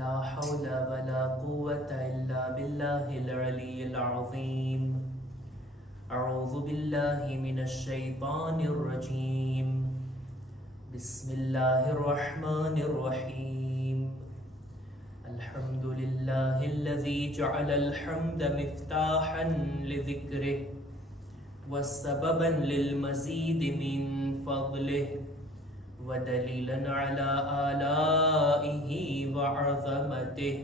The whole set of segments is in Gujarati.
لا حول ولا قوة إلا بالله العلي العظيم. أعوذ بالله من الشيطان الرجيم. بسم الله الرحمن الرحيم. الحمد لله الذي جعل الحمد مفتاحا لذكره وسببا للمزيد من فضله ودليلا على آلائه وعظمته.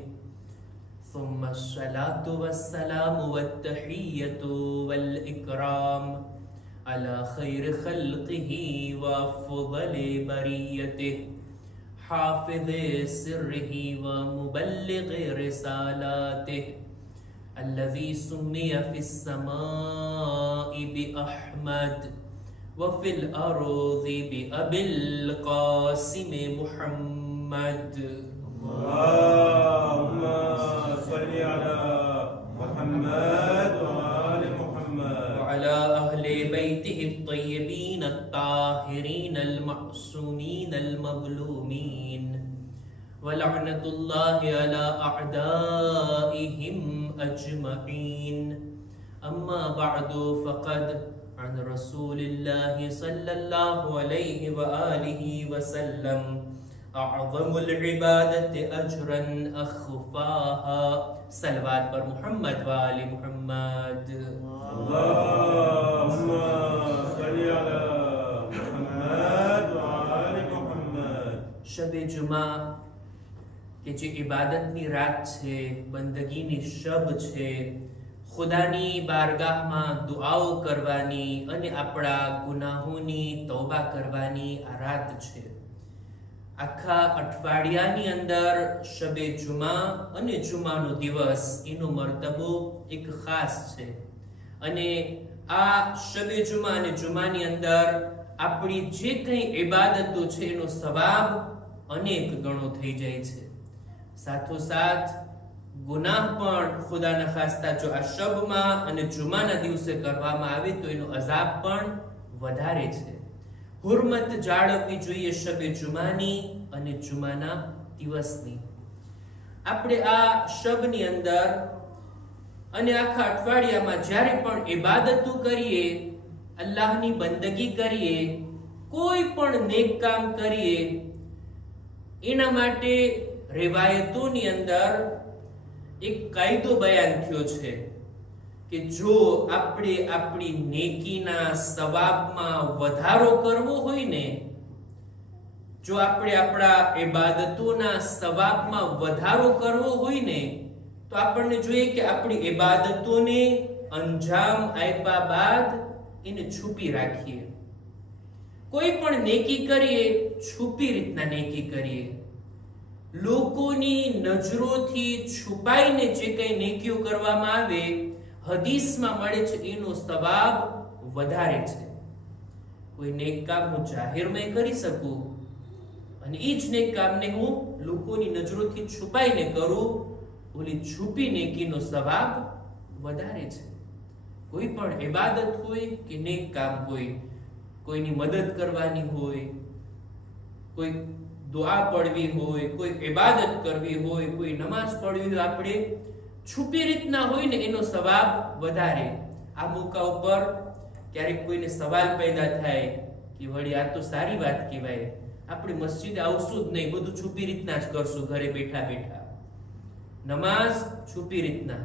ثم الصلاة والسلام والتحية والإكرام على خير خلقه وأفضل بريته حافظ سره ومبلغ رسالاته الذي سمي في السماء بأحمد وفي الأرض بأبي القاسم محمد. اللهم صل على محمد وآل محمد وعلى أهل بيته الطيبين الطاهرين المعصومين المظلومين ولعنة الله على أعدائهم أجمعين. أما بعد فقد عن رسول الله صلى الله عليه وآله وسلم أعظم العبادة أجرا أخفاها. صلوات پر محمد وآل محمد. اللهم صل على محمد وآل محمد. શબ જુમા કે જે ઇબાદતની રાત છે, બંદગીની શબ છે, ખુદાની બારગાહમાં દુઆઓ કરવાની અને આપણા ગુનાહોની તૌબા કરવાની આ રાત છે. આખા અઠવાડિયાની અંદર શબે જુમા અને જુમાનો દિવસ એનો મર્તબો એક ખાસ છે અને આ શબે જુમા અને જુમાની અંદર આપણી જે કંઈ ઇબાદતો છે એનો સવાબ અનેક ગણો થઈ જાય છે. સાથોસાથ ગુનાહ પણ ખુદાના ખાસ્તા જો આ શબમાં અને જુમાના દિવસે કરવામાં આવે તો એનો અઝાબ પણ વધારે છે. હુરમત જાળવવી જોઈએ શબે જુમાની અને જુમાના દિવસની. આપણે આ શબની અંદર અને આખા અઠવાડિયામાં જ્યારે પણ ઇબાદતો કરીએ, અલ્લાહની બંદગી કરીએ, કોઈ પણ નેક કામ કરીએ, એના માટે રિવાયતોની અંદર એક કાયદો બયાન થયો છે કે જો આપણે આપણી નેકીના સવાબમાં વધારો કરવો હોય ને, જો આપણે આપણા ઇબાદતોના સવાબમાં વધારો કરવો હોય ને, તો આપણને જોઈએ કે આપણી ઇબાદતોને અંજામ આપ્યા બાદ એને છુપી રાખીએ. કોઈ પણ નેકી કરીએ, છુપી રીતના નેકી કરીએ. લોકોની નજરોથી છુપાઈને જે કંઈ નેકીઓ કરવામાં આવે, હદીસમાં મળે છે એનો સવાબ વધારે છે. કોઈ નેક કામ હું જાહેરમાં કરી શકું અને એ જ નેક કામને હું લોકોની નજરોથી છુપાઈને કરું, ઓલી છુપી નેકીનો સવાબ વધારે છે. કોઈ પણ ઇબાદત હોય કે નેક કામ હોય, કોઈની મદદ કરવાની હોય, કોઈ દુઆ પડવી હોય, કોઈ ઇબાદત કરવી હોય, કોઈ નમાઝ પઢવી હોય, આપણે છુપી રીતના હોય ને એનો સવાબ વધારે. આ મોકા ઉપર ક્યારેક કોઈને સવાલ પેદા થાય કે વળી આ તો સારી વાત કહેવાય, આપણે મસ્જિદે આવશું જ નહીં, બધું છુપી રીતના જ કરશું, ઘરે બેઠા બેઠા નમાઝ છુપી રીતના,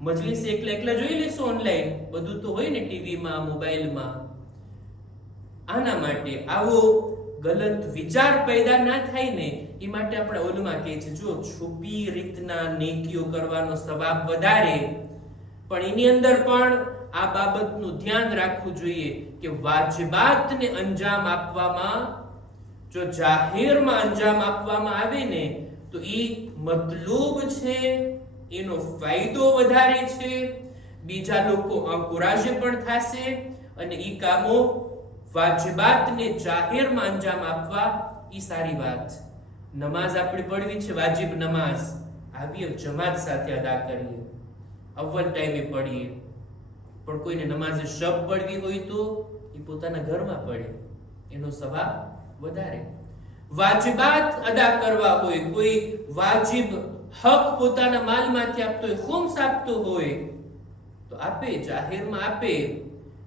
મજલિસ એકલા એકલા જોઈ લેશું ઓનલાઈન, બધું તો હોય ને ટીવીમાં, મોબાઈલમાં. આના માટે આવો ગલત વિચાર પેદા ના થાય ને એ માટે આપણા ઉલમા કહે છે જો છુપી રીતના નેકીઓ કરવાનો સવાબ વધારે, પણ એની અંદર પણ આ બાબતનું ધ્યાન રાખવું જોઈએ કે વાજિબાતને અંજામ આપવામાં, જો જાહેરમાં અંજામ આપવામાં આવે ને તો એ મતલૂબ છે, એનો ફાયદો વધારે છે, બીજા લોકો અંકુરાજે પણ થશે અને એ કામો વાજિબાતને જાહેરમાં અંજામ આપવા એ સારી વાત. નમાઝ આપણે પઢવી છે, વાજિબ નમાઝ આવીએ જમાત સાથે અદા કરીએ, અવ્વલ ટાઈમે પઢીએ, પણ કોઈને નમાઝે શબ પઢવી હોય તો એ પોતાના ઘરમાં પઢે, એનો સવાબ વધારે. વાજિબાત અદા કરવા હોય, કોઈ વાજિબ હક પોતાના માલમાંથી આપતો હોય, ખુમ્સ આપતો હોય તો આપે, જાહેરમાં આપે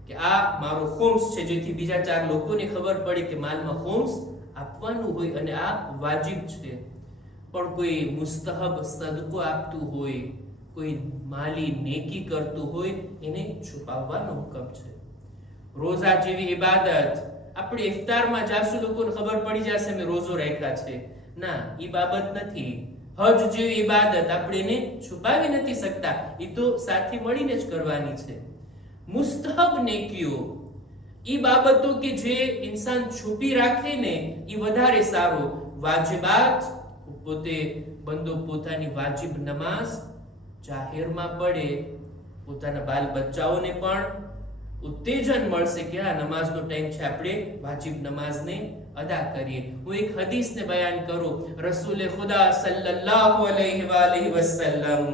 કે આ મારો ખુમ્સ છે, જેથી બીજા 4 લોકોને ખબર પડે કે માલમાં ખુમ્સ આપવાનું હોય અને આ વાજિબ છે. પણ કોઈ મુસ્તહબ સદકો આપતું હોય, કોઈ માલી નેકી કરતું હોય, એને છુપાવવાનો હુકમ છે. રોઝા જેવી ઇબાદત, આપણે ઇફતારમાં જાસુ લોકોને ખબર પડી જશે મેં રોઝો રાખ્યા છે, ના, ઈ બાબત નથી. હજ જેવી ઇબાદત આપણે એને છુપાવી નથી શકતા, એ તો સાથે મળીને જ કરવાની છે. મુસ્તહબ નેકીઓ, ઈ બાબતો કે જે ઇન્સાન છુપી રાખે ને ઈ વધારે સારો. વાજિબાત, પોતે બંદો પોતાની વાજિબ નમાઝ જાહેરમાં પડે, પોતાના બાલ બચ્ચાઓને પણ ઉત્તેજન મળશે કે આ નમાઝનો ટાઈમ છે, આપણે વાજિબ નમાઝને અદા કરીએ. હું એક હદીસને બયાન કરું. રસૂલે ખુદા સલ્લલ્લાહુ અલૈહિ વસલ્લમ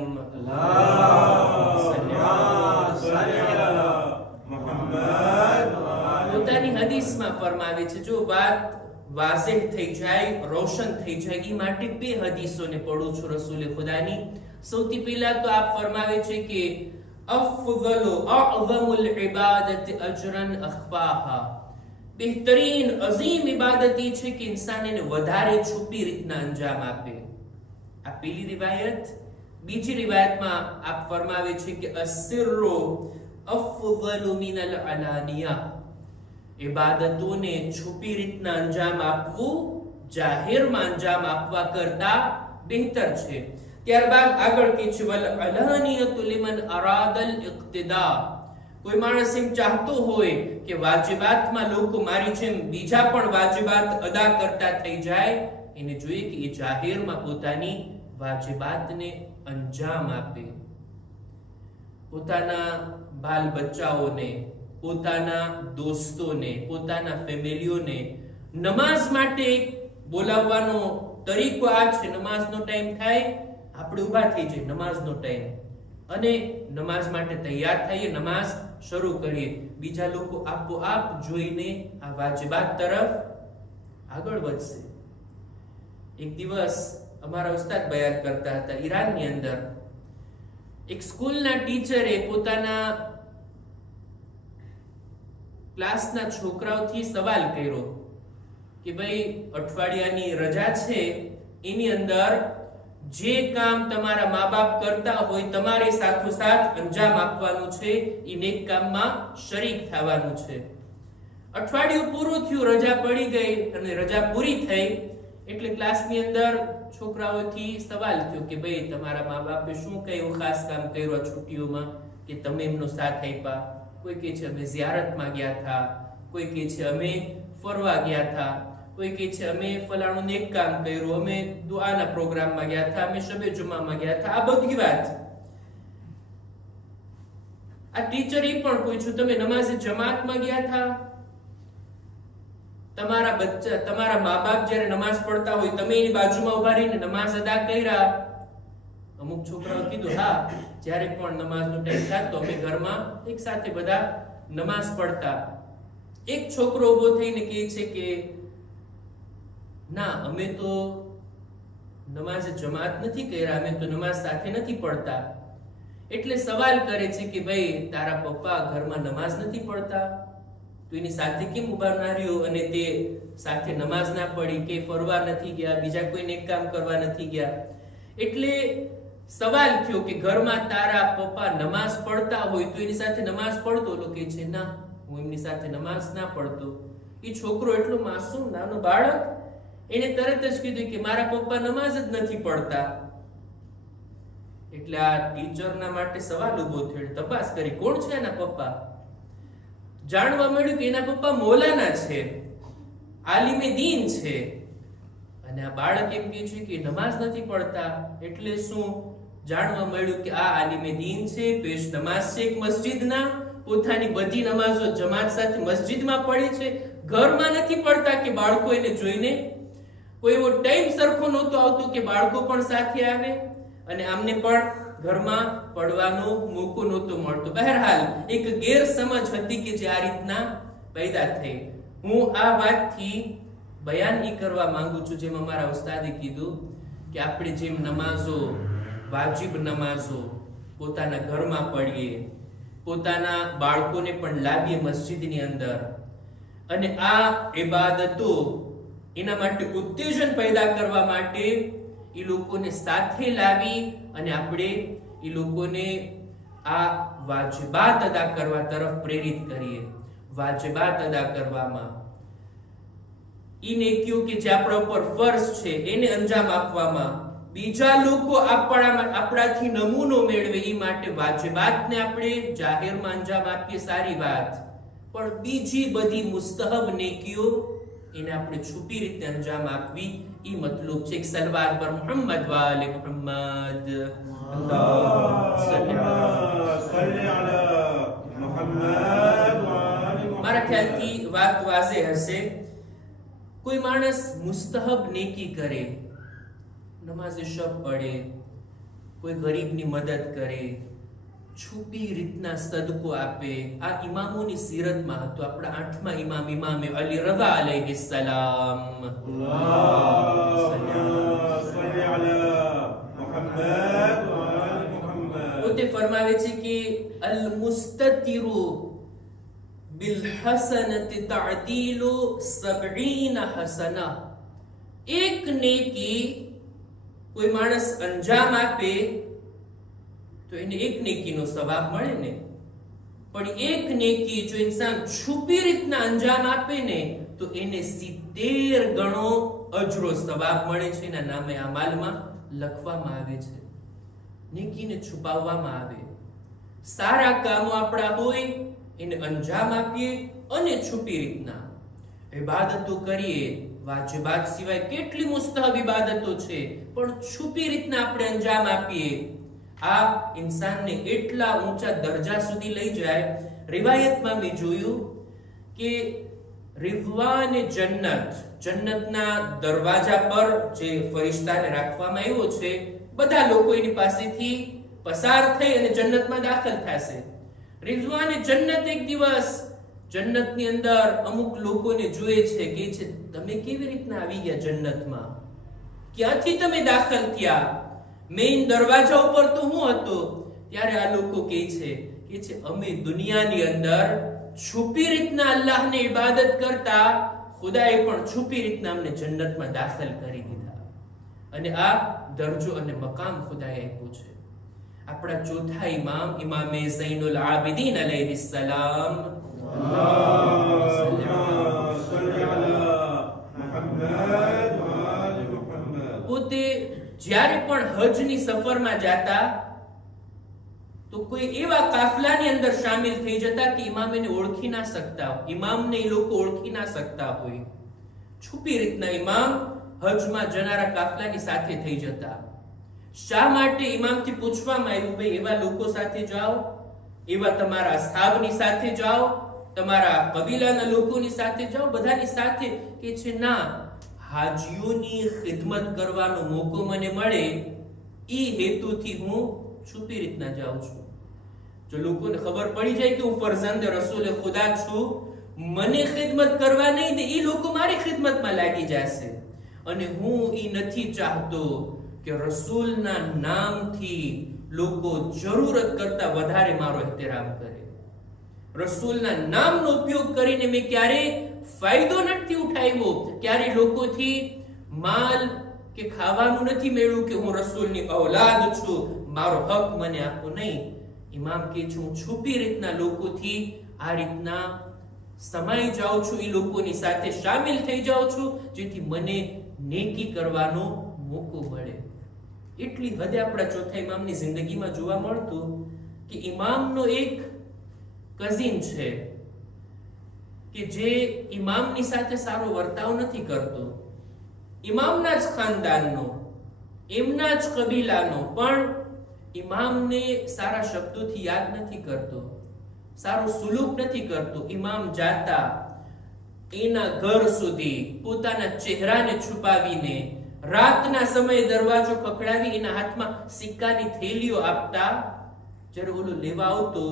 પોતાની હદીસમાં ફરમાવે છે, જો વાત વાઝેહ થઈ જાય, રોશન થઈ જાય, એ માટે 2 હદીસોને પઢું છું રસૂલે ખુદાની. સૌથી પહેલા તો આપ ફરમાવે છે કે અફઝલુ અઅઝમુલ ઇબાદતિ અજરન અખફાહા, બહેતરીન અઝીમ ઇબાદત એ છે કે ઇન્સાન એને વધારે છુપી રીતના અંજામ આપે. આ પહેલી રિવાયત. બીજી રિવાયતમાં આપ ફરમાવે છે કે અસિરુ અફઝલુ મિનલ અલાનિયા, ઇબાદતોને છુપી રીતના અંજામ આપવું જાહેરમાં અંજામ આપવા કરતા બહેતર છે. ત્યારબાદ આગળ કે છે વલ અલાનિયતુ લિમન અરાદલ ઇક્તિદા, કોઈ માણસ એમ ચાહતો હોય કે વાજિબાતમાં લોકો મારી જેમ બીજા પણ વાજિબાત અદા કરતા થઈ જાય, એને જોઈએ કે એ જાહેરમાં પોતાની વાજિબાતને અંજામ આપે. પોતાના બાલ બચ્ચાઓને, પોતાના દોસ્તોને, પોતાના ફેમિલીઓને નમાઝ માટે બોલાવવાનો તરીકો આ છે. નમાઝનો ટાઈમ થાય, આપણે ઊભા થઈ જઈએ, નમાઝનો ટાઈમ, અને નમાઝ માટે તૈયાર થઈએ, નમાઝ શરૂ કરીએ. બીજા લોકો આપોઆપ જોઈને આ વાજિબાત તરફ આગળ વધશે. એક દિવસ અમારા ઉસ્તાદ બયાન કરતા હતા, ઈરાનની અંદર એક સ્કૂલના ટીચરે પોતાના ક્લાસના છોકરાઓથી સવાલ કર્યો કે ભાઈ અઠવાડિયાની રજા છે, એની અંદર જે કામ તમારા મા બાપ કરતા હોય તમારે સાથોસાથ અંજામ આપવાનું છે, એ નેક કામમાં શરીક થવાનું છે. અઠવાડિયું પૂરું થયું, રજા પડી ગઈ અને રજા પૂરી થઈ એટલે ક્લાસની અંદર છોકરાઓથી સવાલ થયો કે ભાઈ તમારા મા બાપે શું કયું ખાસ કામ કર્યું આ છુટ્ટીઓમાં કે તમે એમનો સાથ આપ્યા? કોઈ કહે છે અમે ઝિયારતમાં ગયા હતા, કોઈ કહે છે અમે ફરવા ગયા હતા, કોઈ કહે છે અમે ફલાણું નેક કામ કર્યું, અમે દુઆના પ્રોગ્રામમાં ગયા હતા, અમે શબે જુમામાં ગયા હતા. આ બધી વાત. આ ટીચર એ પણ પૂછ્યું તમે નમાઝે જમાતમાં ગયા હતા? તમારા બચ્ચા, તમારા મા બાપ જ્યારે નમાઝ પડતા હોય તમે એની બાજુમાં ઉભા રહીને નમાઝ અદા કર્યા? અમુક છોકરાઓ કીધું હા, જ્યારે પણ નમાઝનો ટાઈમ થતો અમે ઘરમાં એક સાથે બધા નમાઝ પડતા. એક છોકરો ઊભો થઈને કહે છે કે ના, અમે તો નમાઝ જમાત નથી કર્યા, અમે તો નમાઝ સાથે નથી પડતા. એટલે સવાલ કરે છે કે ભાઈ તારા પપ્પા ઘરમાં નમાઝ નથી પડતા, તો એની સાથે કેમ ઉભા ના રહ્યો અને તે સાથે નમાઝ ના પડી, કે ફરવા નથી ગયા, બીજા કોઈ નેક કામ કરવા નથી ગયા? એટલે સવાલ થયો કે ઘરમાં તારા પપ્પા નમાઝ પડતા હોય તો એની સાથે નમાઝ પડતો? લોકો કહે છે ના, હું એમની સાથે નમાઝ ના પડતો. એ છોકરો એટલો માસૂમ નાનો બાળક, એને તરત જ કીધું કે મારા પપ્પા નમાઝ જ નથી પડતા. એટલે આ ટીચરના માટે સવાલ ઉભો થયો. તપાસ કરી કોણ છે એના પપ્પા. જાણવા મળ્યું કે એના પપ્પા મૌલાના છે, આલિમે દીન છે. અને આ બાળક એમ કહે છે કે નમાઝ નથી પડતા. એટલે શું જાણવા મળ્યું કે આ આલિમે દીન છે, પેશ નમાઝ છે એક મસ્જિદના, પોતાની બધી નમાઝો જમાત સાથે મસ્જિદમાં પડે છે, ઘરમાં નથી પડતા કે બાળકો એને જોઈને કોઈ એવો ટાઈમ સરખો નહોતો આવતો કે બાળકો પણ સાથે આવે અને આમને પણ ઘરમાં પડવાનો મોકો નહોતો મળતો. બહેરહાલ એક ગેરસમજ હતી કે જે આ રીતના પેદા થઈ. હું આ વાતથી બયાન ઈ કરવા માંગુ છું, જેમ અમારા ઉસ્તાદે કીધું કે આપણે જેમ નમાઝો, વાજિબ નમાઝો પોતાના ઘરમાં પડીએ, પોતાના બાળકોને પણ લાવીએ મસ્જિદની અંદર, અને આ ઇબાદતો એના માટે ઉત્તેજન પેદા કરવા માટે એ લોકોને સાથે લાવી અને આપણે એ લોકોને આ વાજિબાત અદા કરવા તરફ પ્રેરિત કરીએ. વાજિબાત અદા કરવામાં ઈ નેકીઓ કે જે આપણા ઉપર ફરજ છે એને અંજામ આપવામાં, બીજા લોકો આપણાથી નમૂનો મેળવે એ માટે વાજિબાતને આપણે જાહેરમાં અંજામ આપીએ, સારી વાત, પણ બીજી બધી મુસ્તહબ નેકીઓ એને આપણે છુપી રીતે અંજામ આપવી, ઈ મતલબ છે. એક સલવાત પર મુહમ્મદ વાલે મુહમ્મદ, મારા ખ્યાલથી વાત વાઝે હશે. કોઈ માણસ મુસ્તહબ નેકી કરે, નમાઝે શબ પડે, કોઈ ગરીબની મદદ કરે, છુપી રીતના સદકો આપે, આ ઇમામોની સીરતમાં હતું. આપણા 8મા ઇમામ ઇમામે અલી રઝા અલૈહિસ સલામ પોતે ફરમાવે છે કે અલ મુસ્તતિરુ બિલ હસનતિ તઅદીલુ 70 હસના. એક નેકી કોઈ માણસ અંજામ આપે તો એને એક નેકીનો સવાબ મળે ને, પણ એક નેકી જો ઇન્સાન છુપી રીતના અંજામ આપે ને તો એને 70 ગણો અજરો સવાબ મળે છે, એના નામે અમાલમાં લખવામાં આવે છે. નેકીને છુપાવવામાં આવે. સારા કામો આપણા હોય એને અંજામ આપીએ અને છુપી રીતના ઇબાદતો કરીએ. વાજિબાત સિવાય કેટલી મુસ્તહબ ઇબાદતો છે, પણ છુપી રીતના આપણે અંજામ આપીએ. આ ઇન્સાનને એટલા ઊંચા દરજા સુધી લઈ જાય. રિવાયતમાં મેં જોયું કે રિઝવાન જન્નત, જન્નતના દરવાજા પર જે ફરિશ્તાને રાખવામાં આવ્યો છે, બધા લોકો એની પાસેથી પસાર થઈ અને જન્નતમાં દાખલ થશે. રિઝવાન જન્નત એક દિવસ જન્નતની અંદર અમુક લોકોને જોવે છે, કે છે તમે કેવી રીતના આવી ગયા જન્નતમાં, ક્યાંથી તમે દાખલ થયા, મેઇન દરવાજા ઉપર તો હું હતો. ત્યારે આ લોકો કહે છે અમે દુનિયાની અંદર છુપી રીતના અલ્લાહને ઇબાદત કરતા, ખુદાએ પણ છુપી રીતના અમને જન્નતમાં દાખલ કરી દીધા. અને આ દરજો અને મકામ ખુદાએ આપ્યો છે. આપણા ચોથા ઇમામ ઇમામે ઝૈનુલ આબિદીન અલૈહિસ સલામ પોતે જ્યારે પણ હજની સફરમાં જાતા તો કોઈ એવા કાફલાની અંદર શામિલ થઈ જતા કે ઇમામ એને ઓળખી ના શકતા, ઇમામને એ લોકો ઓળખી ના શકતા હોય. છુપી રીતના ઇમામ હજમાં જનારા કાફલાની સાથે થઈ જતા. શા માટે? ઇમામથી પૂછવામાં આવ્યું, ભાઈ એવા લોકો સાથે જાઓ, એવા તમારા અસહાબની સાથે જાઓ, તમારા કબીલાના લોકોની સાથે જાઓ, બધાની સાથે. કે છે ના, હાજીઓની ખિદમત કરવાનો મોકો મને મળે ઈ હેતુથી હું છુપી રીતના જાઉં છું. જો લોકોને ખબર પડી જાય કે હું ફરઝંદ રસૂલ ખુદા છું, મને ખિદમત કરવા નહીં દે, ઈ લોકો મારી ખિદમતમાં લાગી જશે. અને હું ઈ નથી ચાહતો કે રસૂલના નામથી લોકો જરૂરત કરતા વધારે મારો એહતરામ કરે. રસૂલના નામનો ઉપયોગ કરીને મેં ક્યારે ફાયદો નથી ઉઠાવ્યો, ક્યારે લોકોથી માલ કે ખાવાનું નથી મેળવ્યું કે હું રસૂલની ઔલાદ છું, મારો હક મને આપો નહીં. ઇમામ કે છું છુપી રીતના લોકોથી આ રીતના સમાઈ જાઉં છું, એ લોકોની સાથે શામિલ થઈ જાઉં છું, જેથી મને નેકી કરવાનો મોકો મળે. એટલી હદે આપણા ચોથા ઇમામની જિંદગીમાં જોવા મળતું કે ઇમામનો એક કઝિન છે કે જે ઇમામની સાથે સારો વર્તાવ નથી કરતો, ઇમામના જ ખાનદાનનો, એમના જ કબીલાનો, પણ ઇમામને સારા શબ્દોથી યાદ નથી કરતો, સારો સુલુક નથી કરતો. ઇમામ જાતા એના ઘર સુધી પોતાના ચહેરાને છુપાવીને રાતના સમયે દરવાજો ખખડાવી એના હાથમાં સિક્કાની થેલીઓ આપતા. જ્યારે ઓલો લેવા આવતો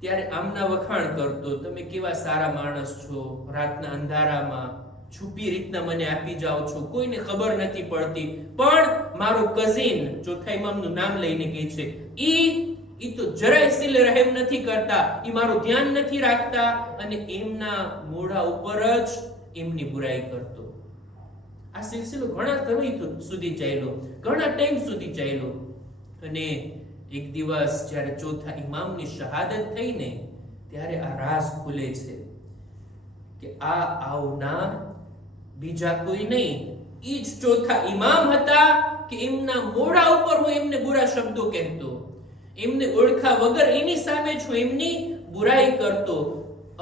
ત્યારે આમના વખાણ કરતો, તમે કેવા સારા માણસ છો, રાતના અંધારામાં છુપી રીતના મને આપી જાઓ છો, કોઈને ખબર નથી પડતી. પણ મારો કઝિન ચોથા ઇમામનું નામ લઈને કહે છે, ઈ તો જરાય સિલ રહેમ નથી કરતા, ઈ મારું ધ્યાન નથી રાખતા અને એમના મોઢા ઉપર જ એમની બુરાઈ કરતો. આ સિલસિલો ઘણા સમય સુધી ચાલ્યો, ઘણા ટાઈમ સુધી ચાલ્યો. અને એક દિવસ જ્યારે ચોથા ઇમામની શહાદત થઈને ત્યારે આ રાઝ ખુલે છે કે આ આવનાર બીજા કોઈ નહીં, ઈ જ ચોથા ઇમામ હતા કે એમના મોઢા ઉપર હું એમને બુરા શબ્દો કહેતો, એમને ઓળખા વગર એની સામે છું એમની બુરાઈ કરતો.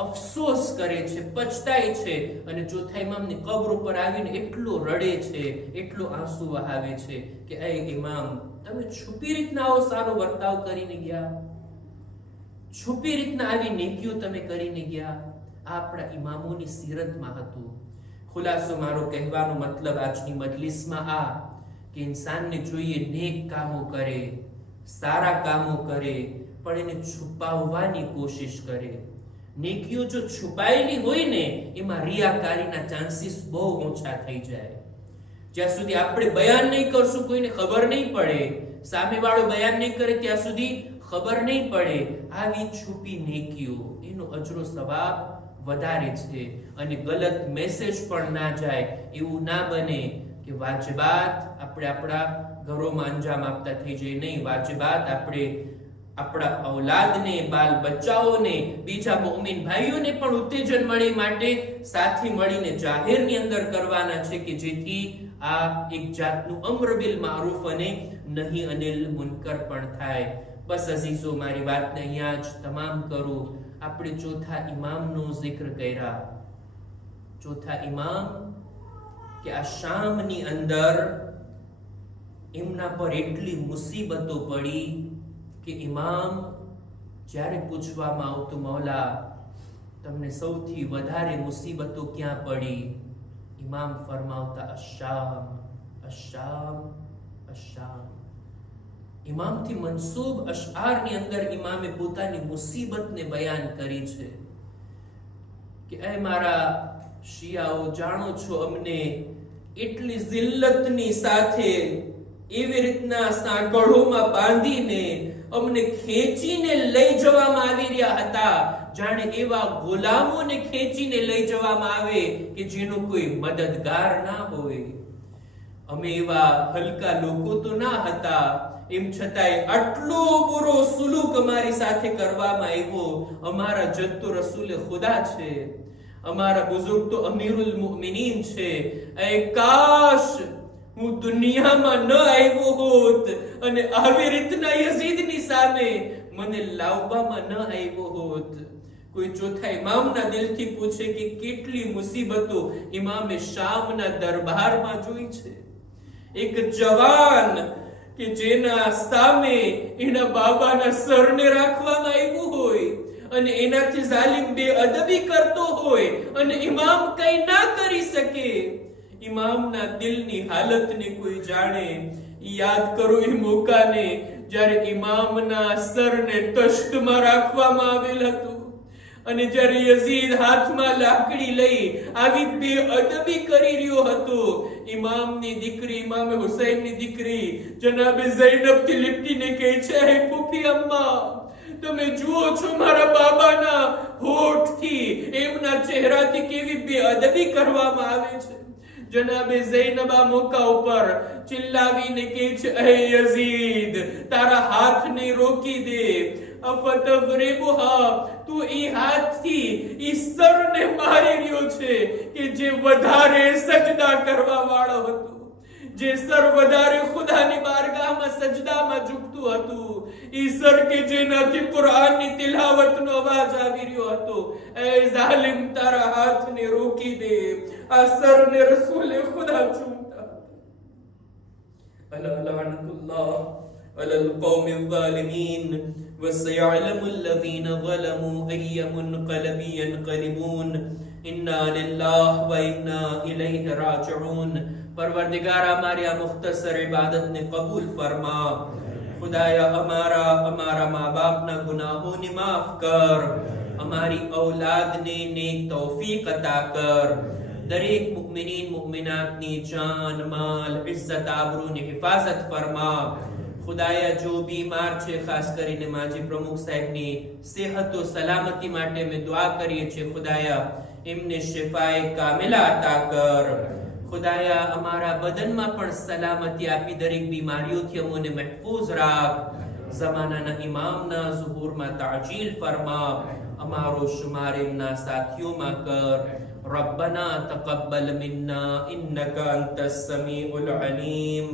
અફસોસ કરે છે, પછતાય છે અને ચોથા ઇમામની કબ્ર ઉપર આવીને એટલો રડે છે, એટલો આંસુ વહાવે છે કે એ ઇમામ, તમે છુપી રીતના આવો સારો વર્તાવ કરીને ગયા, છુપી રીતના આવી નેકીઓ તમે કરીને ગયા. આ આપણા ઇમામોની સીરતમાં હતું. ખુલાસો મારો કહેવાનો મતલબ આજની મજલિસમાં આ કે ઇન્સાનને જોઈએ નેક કામો કરે, સારા કામો કરે, પણ એને છુપાવવાની કોશિશ કરે. નેકીઓ જો છુપાયેલી હોય ને એમાં રિયાકારીના ચાન્સીસ બહુ ઓછા થઈ જાય. જ્યાં સુધી આપણે બયાન નહીં કરશું કોઈને ખબર નહીં પડે, સામેવાળો બયાન નહીં કરે ત્યાં સુધી ખબર નહીં પડે. આવી છુપી નેકીઓ એનો અજરો સવાબ વધારે છે. અને ગલત મેસેજ પણ ના જાય, એવું ના બને કે વાજબાત આપણે આપણા ઘરોમાં અંજામ આપતા થઈ જાય. નહીં, વાજબાત આપણે આપણા ઔલાદને, બાલ બચ્ચાઓને, બીજા મુમિન ભાઈઓને પણ ઉત્તેજન મળે માટે સાથે મળીને જાહેરની અંદર કરવાના છે કે જેથી આ એક જાતનું અમ્ર બિલ મારૂફ અને નહી અનિલ મુનકર પણ થાય. બસ અઝીઝો, મારી વાતને અહીંયા જ તમામ કરું. આપણે ચોથા ઇમામનો જિક્ર કર્યા. ચોથા ઇમામ કે આ શામની અંદર એમના પર એટલી મુસીબતો પડી કે ઇમામ જ્યારે પૂછવામાં આવતું, મૌલા તમને સૌથી વધારે મુસીબતો ક્યાં પડી? ઇમામ ફરમાવતા, અશામ, અશામ, અશામ. ઇમામથી મનસૂબ અશઆરની અંદર ઇમામે પોતાની મુસીબતને બયાન કરી છે કે એ મારા શિયાઓ, જાણો છો અમને એટલી જિલ્લતની સાથે એવી રીતના સાંકળોમાં બાંધીને અમને ખેંચીને લઈ જવામાં આવી રહ્યા હતા, જાણે એવા ગુલામોને ખેંચીને લઈ જવામાં આવે કે જેનો કોઈ મદદગાર ના હોય. અમે એવા હલકા લોકો તો ના હતા, એમ છતાંય આટલો બુરો સુલુક અમારી સાથે કરવામાં આવ્યો. અમારા જદ તો રસૂલે ખુદા છે, અમારા બુઝુર્ગ તો અમીરુલ મુમિનીન છે. એ કાશ હું દુનિયામાં ન આવ્યો હોત અને આવી રીતના યઝીદની સામે મને લાવવામાં ન આવ્યો હોત. કોઈ ચોથા ઇમામના દિલથી પૂછે કે કેટલી મુસીબતો ઇમામે શામના દરબારમાં જોઈ છે. એક જવાન કે જેના સામે એના બાબાના સરને રાખવામાં આવ્યું હોય અને એનાથી જાલિમ બેઅદબી કરતો હોય અને ઇમામ કઈ ના કરી શકે. ઇમામના દિલની હાલતને કોઈ જાણે. યાદ કરો એ મોકાને જ્યારે ઇમામના સરને તશ્તમાં રાખવામાં આવેલ હતું અને જ્યારે યઝીદ હાથમાં લાકડી લઈ આવી બેઅદબી કરી રહ્યો હતો. ઇમામની દીકરી, ઇમામે હુસૈનની દીકરી જનાબે ઝૈનબ થી લીપટીને કહે છે, હે ફૂફી અમ્મા, તમે જુઓ છો મારા બાબાના હોઠથી, એમના ચહેરાથી કેવી બેઅદબી કરવામાં આવે છે. જનાબે ઝૈનબ આ મોકા ઉપર ચિલ્લાવીને કહે છે, હે યઝીદ, તારા હાથને રોકી દે. અફતવરિબુહા, તું ઈ હાથથી ઈ સરને મારી રહ્યો છે કે જે વધારે સજદા કરવા વાળો હતો, જે સર વધારે ખુદાની બારગાહમાં સજદામાં ઝૂકતું હતું, ઈ સર કે જેનાથી કુરાનની તિલાવતનો અવાજ આવી રહ્યો હતો. એ જાલિમ, તારા હાથને રોકી દે. આ સરને રસૂલે ખુદા ચૂમતા. અલા લઅનતુલ્લાહ અલલ કૌમિ ઝાલિમીન وسيعلم الذين ظلموا أي منقلب ينقلبون إنا لله وإنا إليه راجعون. परवरदिगार हमारी आ मुख्तसर इबादत ने कबूल फरमा. खुदाया हमारा माँ बाप ना गुनाहों ने माफ कर, हमारी औलाद ने नेक तौफीक अता कर. દરેક મુમિનીન મુમિનાતની જાન માલ ઇઝ્ઝત આબરૂની હિફાજત ફરમા. ખુદાયા જો બીમાર છે, ખાસ કરીને માજી પ્રમુખ સાહેબની સેહત ઓ સલામતી માટે અમે દુઆ કરીએ છીએ. ખુદાયા એમને શિફાએ કામિલા અતા કર. ખુદાયા અમારા બદનમાં પણ સલામતી આપી દરેક બીમારીઓથી અમને મહેફૂઝ રાખ. ઝમાનાના ઇમામના ઝુહૂરમાં તાજીલ ફરમા. અમારો શુમાર એમના સાથીઓમાં કર. ربنا تقبل منا إنك أنت السميع العليم